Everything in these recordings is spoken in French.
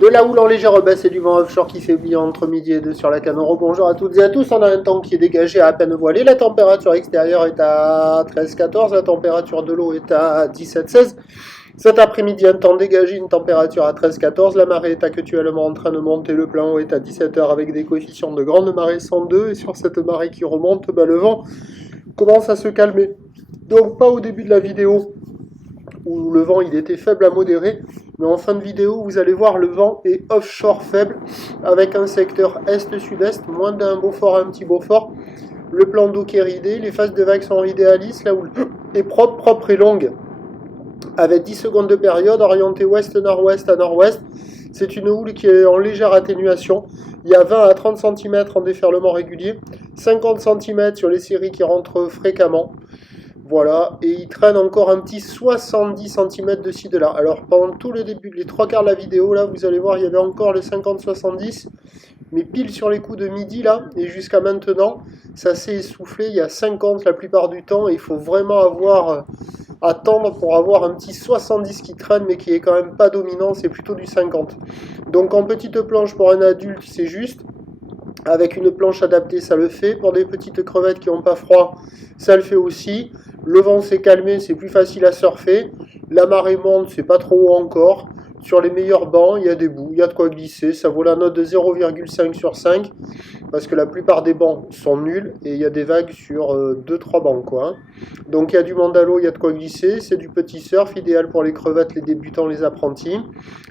De la houle en légère baisse et du vent offshore qui faiblit entre midi et 2 sur la Canoro. Bonjour à toutes et à tous. On a un temps qui est dégagé à peine voilé. La température extérieure est à 13-14. La température de l'eau est à 17-16. Cet après-midi, un temps dégagé, une température à 13-14. La marée est actuellement en train de monter. Le plan haut est à 17h avec des coefficients de grande marée 102. Et sur cette marée qui remonte, le vent commence à se calmer. Donc pas au début de la vidéo où le vent il était faible à modéré, mais en fin de vidéo vous allez voir le vent est offshore faible avec un secteur est-sud-est, moins d'un Beaufort à un petit Beaufort. Le plan d'eau qui est ridé, les phases de vagues sont idéalistes, là où est propre et longue, avec 10 secondes de période, orientée ouest-nord-ouest à nord-ouest. C'est une houle qui est en légère atténuation. Il y a 20 à 30 cm en déferlement régulier, 50 cm sur les séries qui rentrent fréquemment. Voilà, et il traîne encore un petit 70 cm de ci de là. Alors pendant tout le début, les trois quarts de la vidéo, là, vous allez voir, il y avait encore le 50-70, mais pile sur les coups de midi, là, et jusqu'à maintenant, ça s'est essoufflé, il y a 50 la plupart du temps, et il faut vraiment attendre pour avoir un petit 70 qui traîne, mais qui est quand même pas dominant, c'est plutôt du 50. Donc en petite planche pour un adulte, c'est juste. Avec une planche adaptée, ça le fait. Pour des petites crevettes qui n'ont pas froid, ça le fait aussi. Le vent s'est calmé, c'est plus facile à surfer. La marée monte, c'est pas trop haut encore. Sur les meilleurs bancs, il y a des bouts, il y a de quoi glisser. Ça vaut la note de 0,5 sur 5. Parce que la plupart des bancs sont nuls. Et il y a des vagues sur 2-3 bancs, quoi. Donc il y a du mandalo, il y a de quoi glisser. C'est du petit surf, idéal pour les crevettes, les débutants, les apprentis.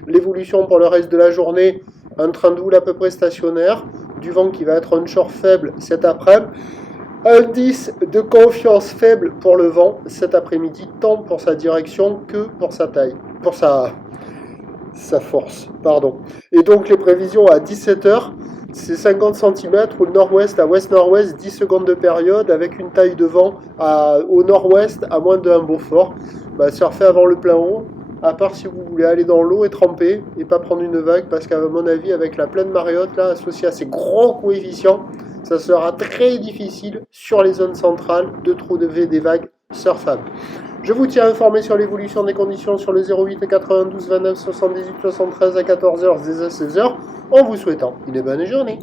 L'évolution pour le reste de la journée, un train de houle à peu près stationnaire. Du vent qui va être onshore faible cet après-midi. Indice de confiance faible pour le vent cet après-midi, tant pour sa direction que pour sa taille, pour sa force, pardon. Et donc les prévisions à 17h, c'est 50 cm ou le nord-ouest à ouest-nord-ouest, 10 secondes de période avec une taille de vent au nord-ouest à moins de 1 Beaufort. Surfer avant le plein haut, à part si vous voulez aller dans l'eau et tremper et pas prendre une vague, parce qu'à mon avis, avec la pleine marée haute là, associée à ces gros coefficients, ça sera très difficile sur les zones centrales de trouver des vagues surfables. Je vous tiens informé sur l'évolution des conditions sur le 08 92 29 78 73 à 14h et à 16h, en vous souhaitant une bonne journée.